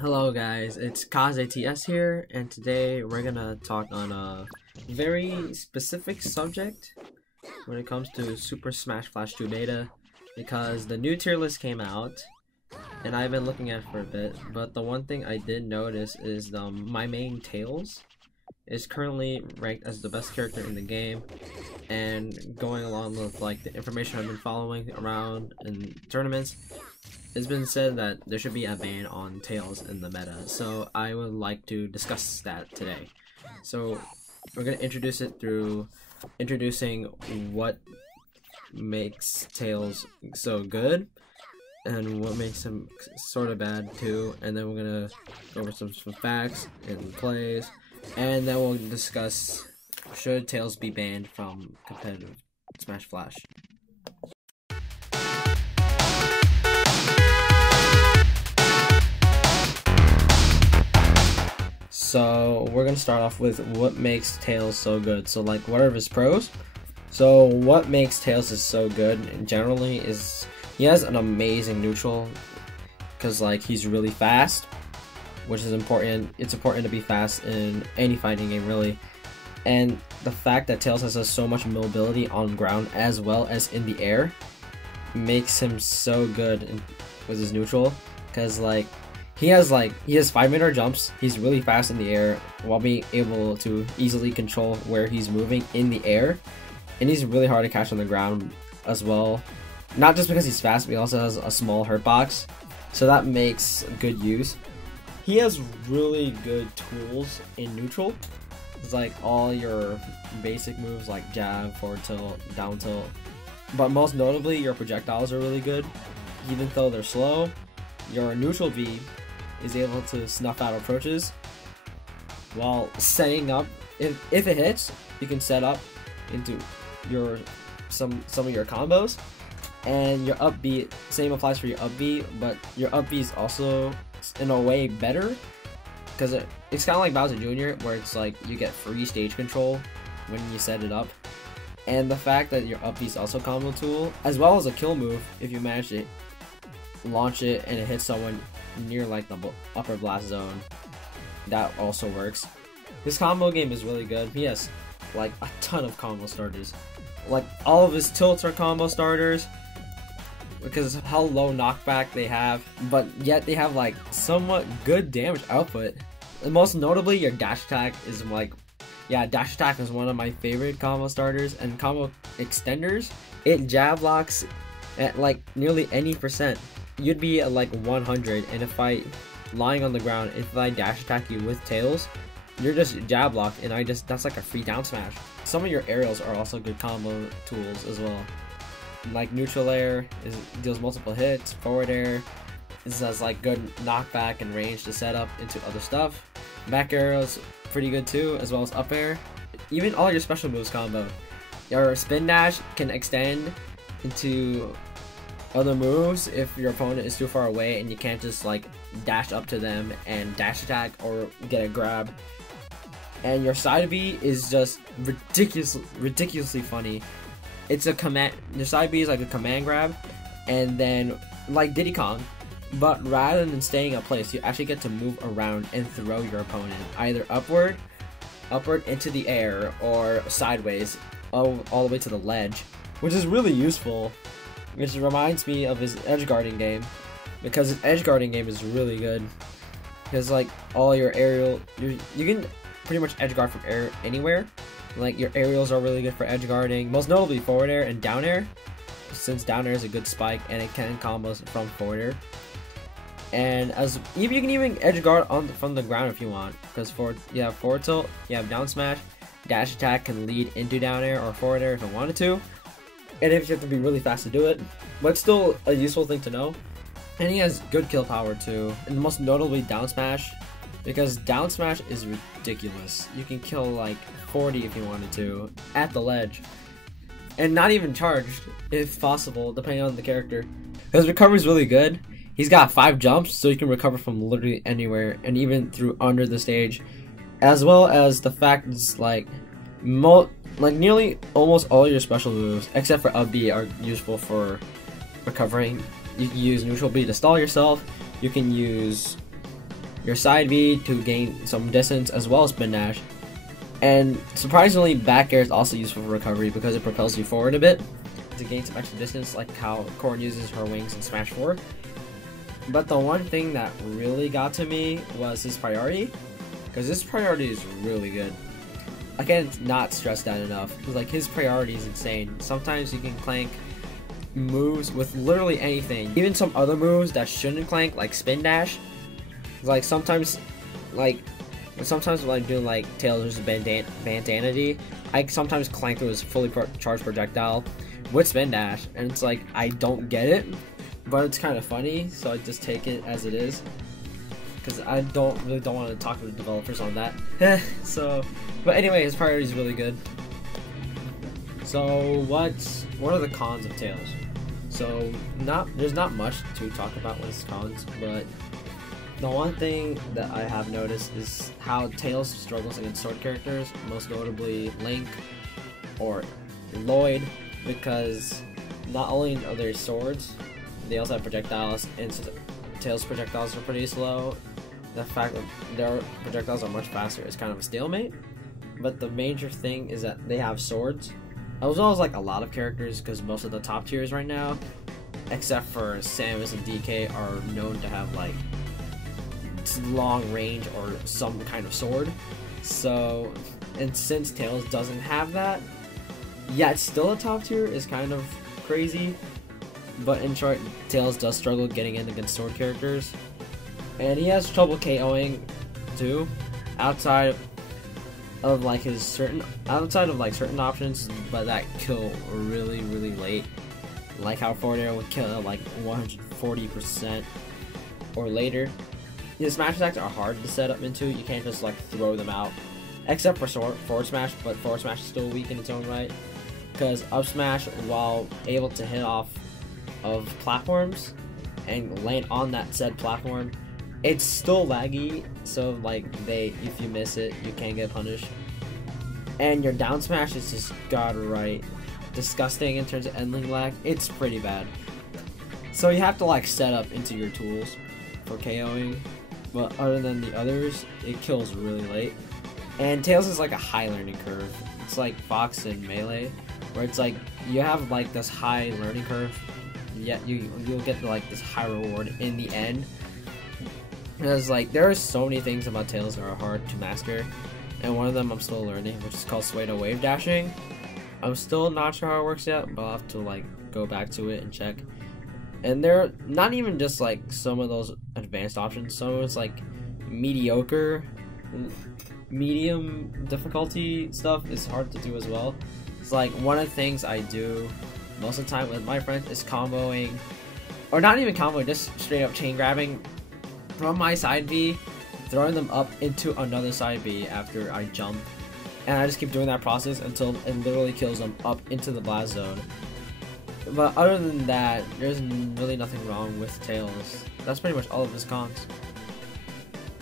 Hello guys, it's KazeTS here, and today we're gonna talk on a very specific subject when it comes to Super Smash Bros. 2 Beta, because the new tier list came out, and I've been looking at it for a bit, but the one thing I did notice is my main Tails is currently ranked as the best character in the game, and going along with like the information I've been following around in tournaments, it's been said that there should be a ban on Tails in the meta, so I would like to discuss that today. So we're going to introduce it through introducing what makes Tails so good and what makes him sort of bad too, and then we're going to go over some facts and plays, and then we'll discuss should Tails be banned from competitive Smash Flash. So we're gonna start off with what makes Tails so good. So like, what are his pros? So what makes Tails is so good generally is he has an amazing neutral, because like he's really fast, which is important. It's important to be fast in any fighting game really, and the fact that Tails has so much mobility on ground as well as in the air makes him so good with his neutral, because like he has 5-meter jumps. He's really fast in the air while being able to easily control where he's moving in the air, and he's really hard to catch on the ground as well. Not just because he's fast, but he also has a small hurt box, so that makes good use. He has really good tools in neutral. It's like all your basic moves like jab, forward tilt, down tilt, but most notably your projectiles are really good. Even though they're slow, your neutral V is able to snuff out approaches while setting up. If it hits, you can set up into your some of your combos, and your up B, same applies for your up B, but your up B is also in a way better because it's kind of like Bowser Jr., where it's like you get free stage control when you set it up, and the fact that your up B is also a combo tool as well as a kill move if you manage to launch it and it hits someone near like the upper blast zone, that also works. His combo game is really good. He has like a ton of combo starters. Like all of his tilts are combo starters because of how low knockback they have, but yet they have like somewhat good damage output. And most notably, your dash attack is like, yeah, dash attack is one of my favorite combo starters. And combo extenders, it jab locks at like nearly any percent. You'd be at like 100, and if I, lying on the ground, if I dash attack you with Tails, you're just jab locked, and that's like a free down smash. Some of your aerials are also good combo tools as well. Like neutral air deals multiple hits, forward air, this has like good knockback and range to set up into other stuff. Back arrows pretty good too, as well as up air. Even all your special moves combo. Your spin dash can extend into other moves if your opponent is too far away and you can't just like dash up to them and dash attack or get a grab. And your side B is just ridiculously funny. It's a command. Your side B is like a command grab, and then like Diddy Kong, but rather than staying in place, you actually get to move around and throw your opponent either upward into the air, or sideways all the way to the ledge, which is really useful. Which reminds me of his edge guarding game, because his edge guarding game is really good. Because like all your aerial, you can pretty much edge guard from air anywhere. Like your aerials are really good for edge guarding, most notably forward air and down air, since down air is a good spike and it can combos from forward air. And you can even edge guard from the ground if you want, because you have forward tilt, you have down smash, dash attack can lead into down air or forward air if you wanted to. And if you have to be really fast to do it, but still a useful thing to know. And he has good kill power too, and most notably down smash, because down smash is ridiculous. You can kill like 40 if you wanted to at the ledge, and not even charged if possible, depending on the character. His recovery is really good. He's got 5 jumps, so you can recover from literally anywhere and even through under the stage, as well as the fact it's like nearly almost all your special moves, except for up B, are useful for recovering. You can use neutral B to stall yourself. You can use your side B to gain some distance, as well as spin dash. And surprisingly, back air is also useful for recovery because it propels you forward a bit to gain some extra distance, like how Corrin uses her wings in Smash 4. But the one thing that really got to me was his priority, because his priority is really good. I can't not stress that enough, because like his priority is insane. Sometimes you can clank moves with literally anything, even some other moves that shouldn't clank, like spin dash. Like sometimes when I'm doing like Tails versus Bandanity, I sometimes clank through his fully charged projectile with spin dash, and it's like I don't get it, but it's kind of funny, so I just take it as it is, because I don't want to talk to the developers on that. So, but anyway, his priority is really good. So what are the cons of Tails? So there's not much to talk about with his cons, but the one thing that I have noticed is how Tails struggles against sword characters, most notably Link or Lloyd, because not only are there swords, they also have projectiles, and Tails' projectiles are pretty slow. The fact that their projectiles are much faster is kind of a stalemate, but the major thing is that they have swords, as well as like a lot of characters, because most of the top tiers right now, except for Samus and DK, are known to have like long range or some kind of sword. So, and since Tails doesn't have that, yeah, it's still a top tier, is kind of crazy, but in short, Tails does struggle getting in against sword characters, and he has trouble KOing too, outside of like certain options, but that kill really late, like how forward air would kill at like 140% or later. The smash attacks are hard to set up into. You can't just like throw them out, except for forward smash, but forward smash is still weak in its own right, because up smash, while able to hit off of platforms and land on that said platform, it's still laggy, so like if you miss it, you can get punished. And your down smash is just right disgusting in terms of ending lag. It's pretty bad. So you have to like set up into your tools for KOing. But other than the others, it kills really late. And Tails is like a high learning curve. It's like Fox and Melee, where it's like you have like this high learning curve, yet you'll get like this high reward in the end. Because like there are so many things about Tails that are hard to master, and one of them I'm still learning, which is called Suedo wave dashing. I'm still not sure how it works yet, but I'll have to like go back to it and check. And they're not even just like some of those advanced options. Some of it's like medium difficulty stuff is hard to do as well. It's like one of the things I do most of the time with my friends is comboing, or not even comboing, just straight up chain grabbing from my side B, throwing them up into another side B after I jump. And I just keep doing that process until it literally kills them up into the blast zone. But other than that, there's really nothing wrong with Tails. That's pretty much all of his cons.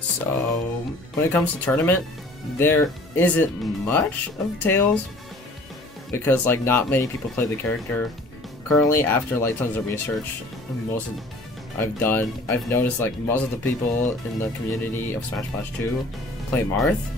So, when it comes to tournament, there isn't much of Tails, because like not many people play the character. Currently, after like tons of research, I've noticed like most of the people in the community of Smash Bros. 2 play Marth,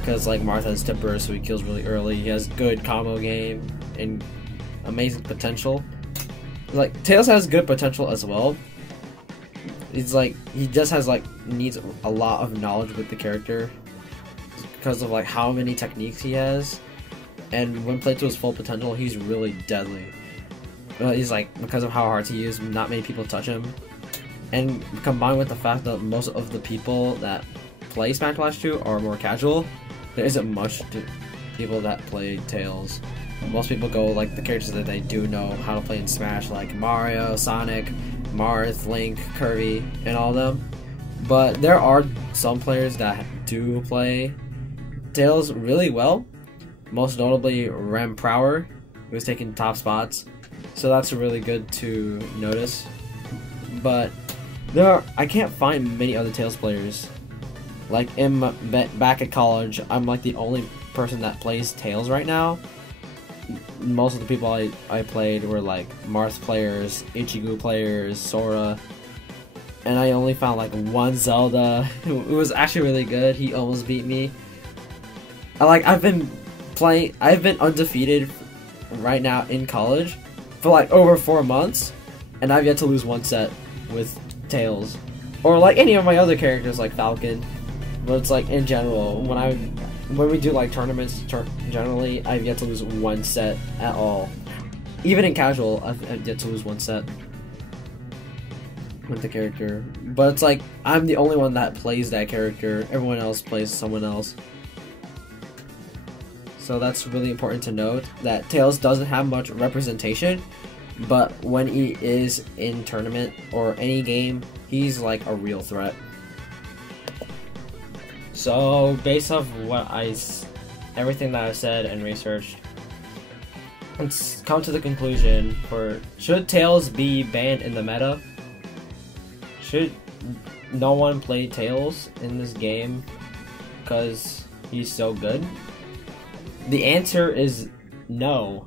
because like Marth has tip burst, so he kills really early. He has good combo game and amazing potential. Like Tails has good potential as well. It's like he just has like needs a lot of knowledge with the character because of like how many techniques he has, and when played to his full potential, he's really deadly. He's like, because of how hard he is, not many people touch him, and combined with the fact that most of the people that play Smash Bros. 2 are more casual, there isn't much people that play Tails. Most people go like the characters that they do know how to play in Smash, like Mario, Sonic, Marth, Link, Kirby, and all of them. But there are some players that do play Tails really well, most notably Rem Prower, who's taking top spots. So that's really good to notice. But I can't find many other Tails players. Like back at college, I'm like the only person that plays Tails right now. Most of the people I played were like Marth players, Ichigo players, Sora, and I only found like one Zelda. It was actually really good. He almost beat me. I've been undefeated right now in college for like over 4 months, and I've yet to lose one set with Tails, or like any of my other characters like Falcon. But it's like in general, when we do like tournaments, generally I've yet to lose one set at all. Even in casual, I've yet to lose one set with the character. But it's like I'm the only one that plays that character. Everyone else plays someone else. So that's really important to note, that Tails doesn't have much representation, but when he is in tournament or any game, he's like a real threat. So based off everything that I've said and researched, let's come to the conclusion for, should Tails be banned in the meta? Should no one play Tails in this game because he's so good? The answer is no.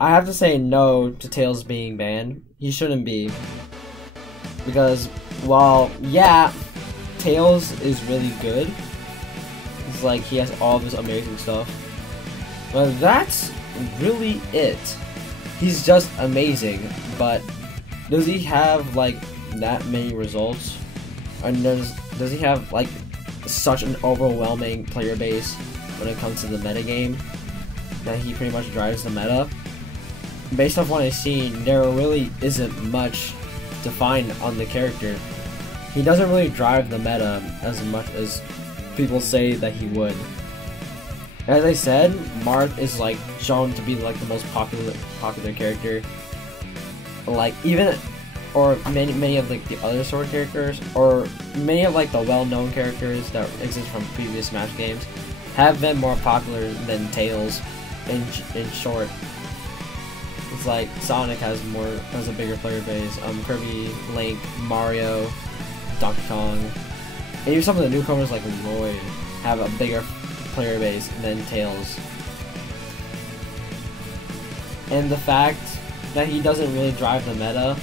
I have to say no to Tails being banned. He shouldn't be. Because, while, yeah, Tails is really good. It's like he has all this amazing stuff. But that's really it. He's just amazing. But does he have, like, that many results? And does he have, like, such an overwhelming player base when it comes to the meta game that he pretty much drives the meta? Based off what I've seen, there really isn't much to find on the character. He doesn't really drive the meta as much as people say that he would. As I said, Marth is like shown to be like the most popular character. Like or many of like the other sword characters, or many of like the well-known characters that exist from previous Smash games, have been more popular than Tails. In short, it's like Sonic has a bigger player base. Kirby, Link, Mario, Donkey Kong, and even some of the newcomers like Lloyd have a bigger player base than Tails. And the fact that he doesn't really drive the meta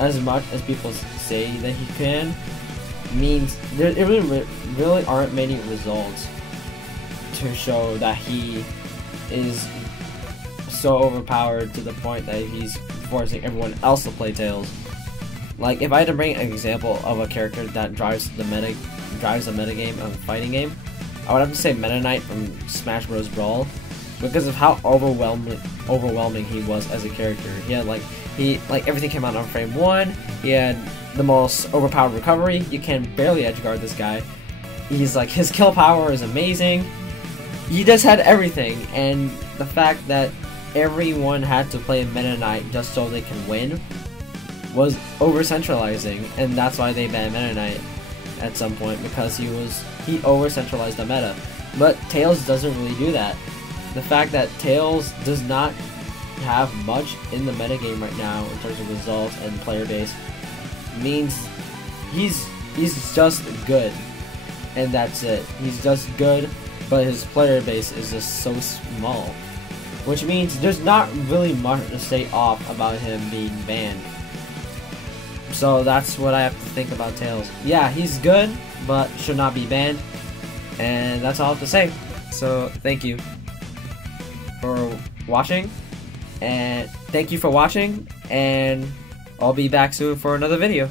as much as people say that he can means there really aren't many results to show that he is so overpowered to the point that he's forcing everyone else to play Tails. Like, if I had to bring an example of a character that drives the meta game of a fighting game, I would have to say Meta Knight from Smash Bros. Brawl, because of how overwhelming he was as a character. He had everything came out on frame 1. He had the most overpowered recovery. You can barely edge guard this guy. He's like, his kill power is amazing. He just had everything, and the fact that everyone had to play Meta Knight just so they can win was over-centralizing, and that's why they banned Meta Knight at some point, because he over-centralized the meta. But Tails doesn't really do that. The fact that Tails does not have much in the metagame right now in terms of results and player base means he's just good, and that's it. He's just good, but his player base is just so small, which means there's not really much to say off about him being banned. So that's what I have to think about Tails. Yeah, he's good, but should not be banned, and that's all I have to say. So thank you for watching, and I'll be back soon for another video.